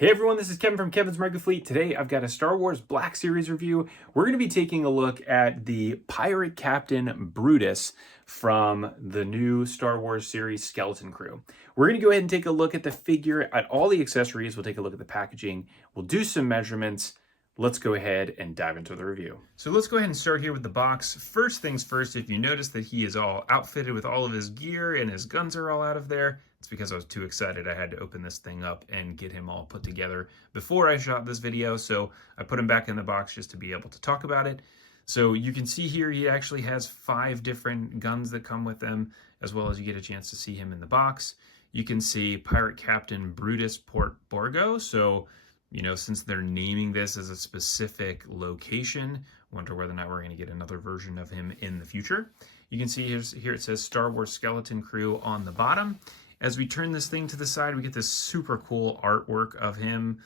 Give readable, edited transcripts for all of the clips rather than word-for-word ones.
Hey everyone, this is Kevin from Kevin's Mega Fleet. Today I've got a Star Wars Black Series review. We're going to be taking a look at the pirate captain Brutus from the new Star Wars series Skeleton Crew. We're going to go ahead and take a look at the figure, at all the accessories. We'll take a look at the packaging. We'll do some measurements. Let's go ahead and dive into the review. So let's go ahead and start here with the box. First things first, if you notice that he is all outfitted with all of his gear and his guns are all out of there, it's because I was too excited. I had to open this thing up and get him all put together before I shot this video. So I put him back in the box just to be able to talk about it. So you can see here, he actually has 5 different guns that come with him, as well as you get a chance to see him in the box. You can see Pirate Captain Brutus Port Borgo. So, you know, since they're naming this as a specific location, wonder whether or not we're going to get another version of him in the future. You can see here it says Star Wars Skeleton Crew on the bottom. As we turn this thing to the side, we get this super cool artwork of him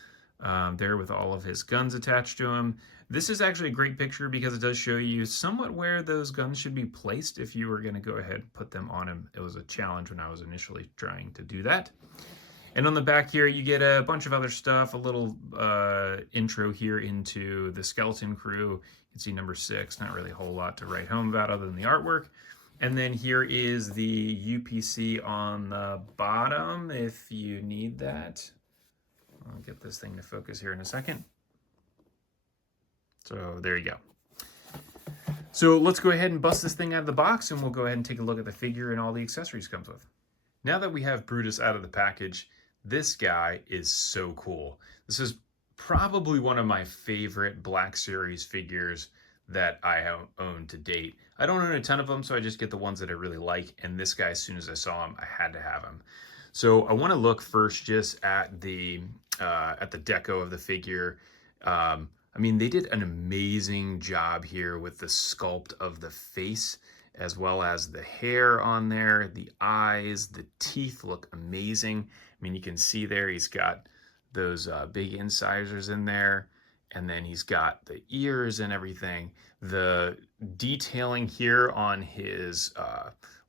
there with all of his guns attached to him. This is actually a great picture because it does show you somewhat where those guns should be placed if you were going to go ahead and put them on him. It was a challenge when I was initially trying to do that. And on the back here, you get a bunch of other stuff, a little intro here into the Skeleton Crew. You can see number 6, not really a whole lot to write home about other than the artwork. And then here is the UPC on the bottom if you need that. I'll get this thing to focus here in a second. So there you go. So let's go ahead and bust this thing out of the box and we'll go ahead and take a look at the figure and all the accessories it comes with. Now that we have Brutus out of the package, this guy is so cool. This is probably one of my favorite Black Series figures that I have owned to date. I don't own a ton of them, so I just get the ones that I really like. And this guy, as soon as I saw him, I had to have him. So I want to look first just at the deco of the figure. I mean, they did an amazing job here with the sculpt of the face, as well as the hair on there, the eyes, the teeth look amazing. I mean, you can see there he's got those big incisors in there. And then he's got the ears and everything. The detailing here on his,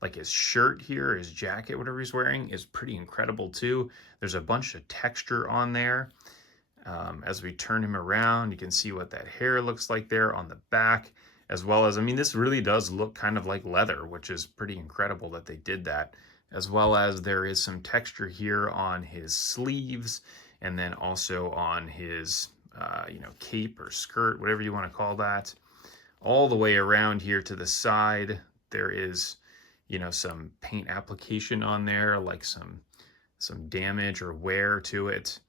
like his shirt here, his jacket, whatever he's wearing, is pretty incredible too. There's a bunch of texture on there. As we turn him around, you can see what that hair looks like there on the back, as well as, I mean, this really does look kind of like leather, which is pretty incredible that they did that. As well as there is some texture here on his sleeves, and then also on his you know, cape or skirt, whatever you want to call that. All the way around here to the side, there is, you know, some paint application on there, like some damage or wear to it.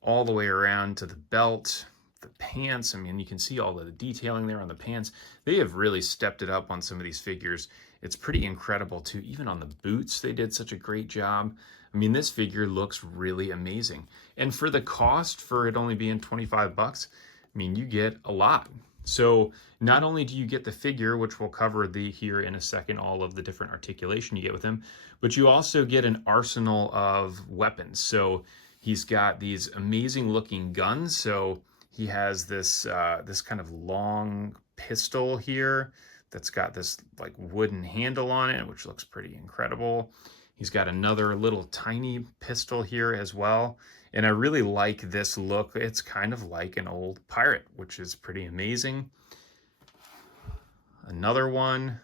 All the way around to the belt, the pants. I mean, you can see all of the detailing there on the pants. They have really stepped it up on some of these figures. It's pretty incredible too. Even on the boots, they did such a great job. I mean, this figure looks really amazing. And for the cost, for it only being 25 bucks, I mean, you get a lot. So not only do you get the figure, which we'll cover here in a second, all of the different articulation you get with him, but you also get an arsenal of weapons. So he's got these amazing looking guns. So he has this, this kind of long pistol here that's got this like wooden handle on it, which looks pretty incredible. He's got another little tiny pistol here as well. And I really like this look. It's kind of like an old pirate, which is pretty amazing. Another one.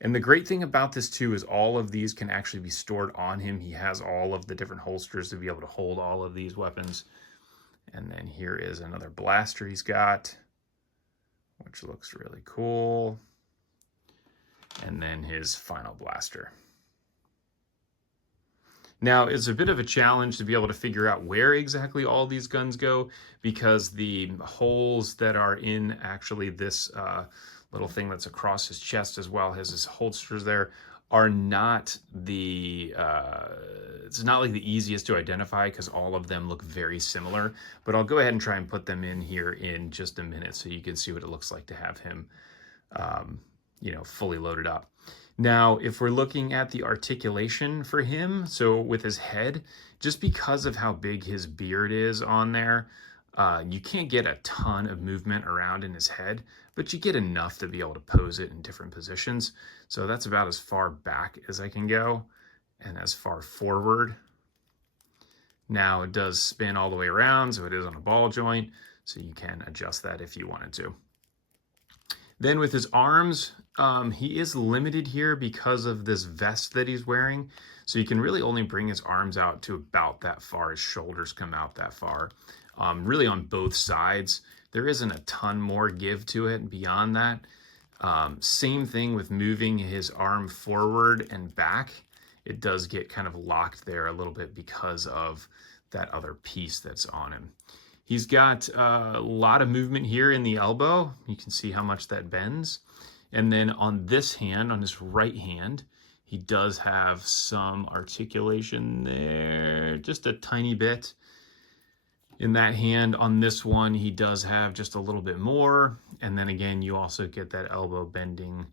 And the great thing about this too is all of these can actually be stored on him. He has all of the different holsters to be able to hold all of these weapons. And then here is another blaster he's got, which looks really cool. And then his final blaster. Now, it's a bit of a challenge to be able to figure out where exactly all these guns go, because the holes that are in actually this little thing that's across his chest, as well as his holsters there, are not the, it's not like the easiest to identify because all of them look very similar. But I'll go ahead and try and put them in here in just a minute so you can see what it looks like to have him, you know, fully loaded up. Now, if we're looking at the articulation for him, so with his head, just because of how big his beard is on there, you can't get a ton of movement around in his head, but you get enough to be able to pose it in different positions. So that's about as far back as I can go and as far forward Now it does spin all the way around, so it is on a ball joint, so you can adjust that if you wanted to. Then with his arms, he is limited here because of this vest that he's wearing. So you can really only bring his arms out to about that far. His shoulders come out that far. Really on both sides. There isn't a ton more give to it beyond that. Same thing with moving his arm forward and back. It does get kind of locked there a little bit because of that other piece that's on him. He's got a lot of movement here in the elbow. You can see how much that bends. And then on this hand, on his right hand, he does have some articulation there, just a tiny bit. In that hand, on this one, he does have just a little bit more. And then again, you also get that elbow bending.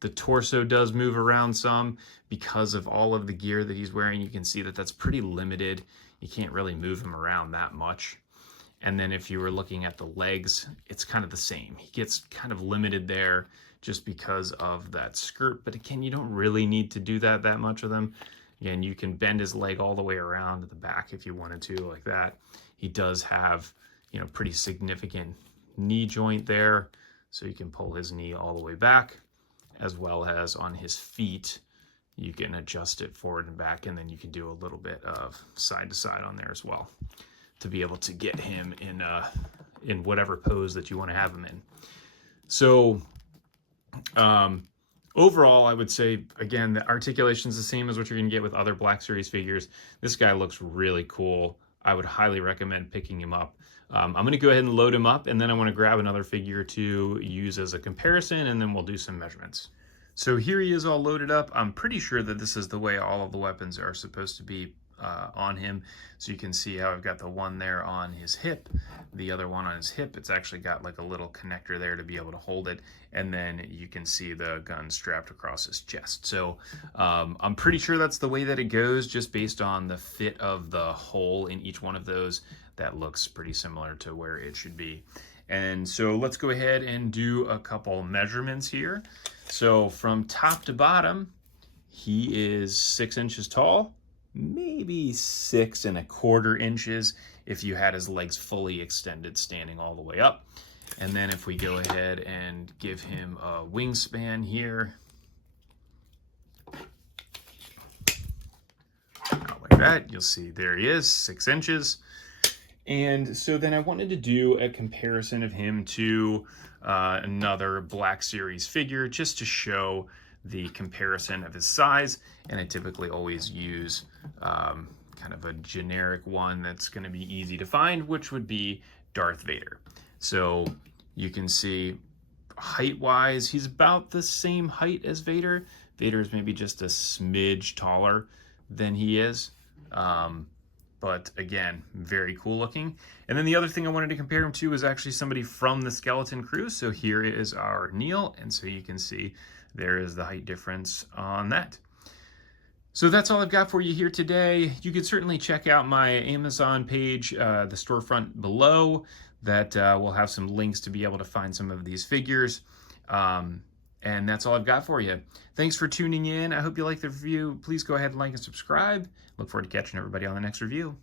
The torso does move around some because of all of the gear that he's wearing. You can see that that's pretty limited. You can't really move him around that much. And then if you were looking at the legs, it's kind of the same. He gets kind of limited there just because of that skirt. But again, you don't really need to do that much with him. Again, you can bend his leg all the way around to the back if you wanted to, like that. He does have, you know, pretty significant knee joint there. So you can pull his knee all the way back, as well as on his feet. You can adjust it forward and back, and then you can do a little bit of side to side on there as well to be able to get him in whatever pose that you want to have him in. So overall, I would say, again, the articulation is the same as what you're going to get with other Black Series figures. This guy looks really cool. I would highly recommend picking him up. I'm going to go ahead and load him up, and then I want to grab another figure to use as a comparison, and then we'll do some measurements. So here he is all loaded up. I'm pretty sure that this is the way all of the weapons are supposed to be on him. So you can see how I've got the one there on his hip, the other one on his hip. It's actually got like a little connector there to be able to hold it. And then you can see the gun strapped across his chest. So I'm pretty sure that's the way that it goes, just based on the fit of the hole in each one of those. That looks pretty similar to where it should be. And so let's go ahead and do a couple measurements here. So from top to bottom, he is 6 inches tall, maybe 6 1/4 inches if you had his legs fully extended standing all the way up. And then if we go ahead and give him a wingspan here, like that, you'll see there he is, 6 inches. And so then I wanted to do a comparison of him to another Black Series figure, just to show the comparison of his size. And I typically always use kind of a generic one that's going to be easy to find, which would be Darth Vader. So you can see height-wise, he's about the same height as Vader. Vader's maybe just a smidge taller than he is. But again, very cool looking. And then the other thing I wanted to compare him to is actually somebody from the Skeleton Crew. So here is our Neil, and so you can see there is the height difference on that. So that's all I've got for you here today. You can certainly check out my Amazon page, the storefront below, that will have some links to be able to find some of these figures. And that's all I've got for you. Thanks for tuning in. I hope you liked the review. Please go ahead and like and subscribe. Look forward to catching everybody on the next review.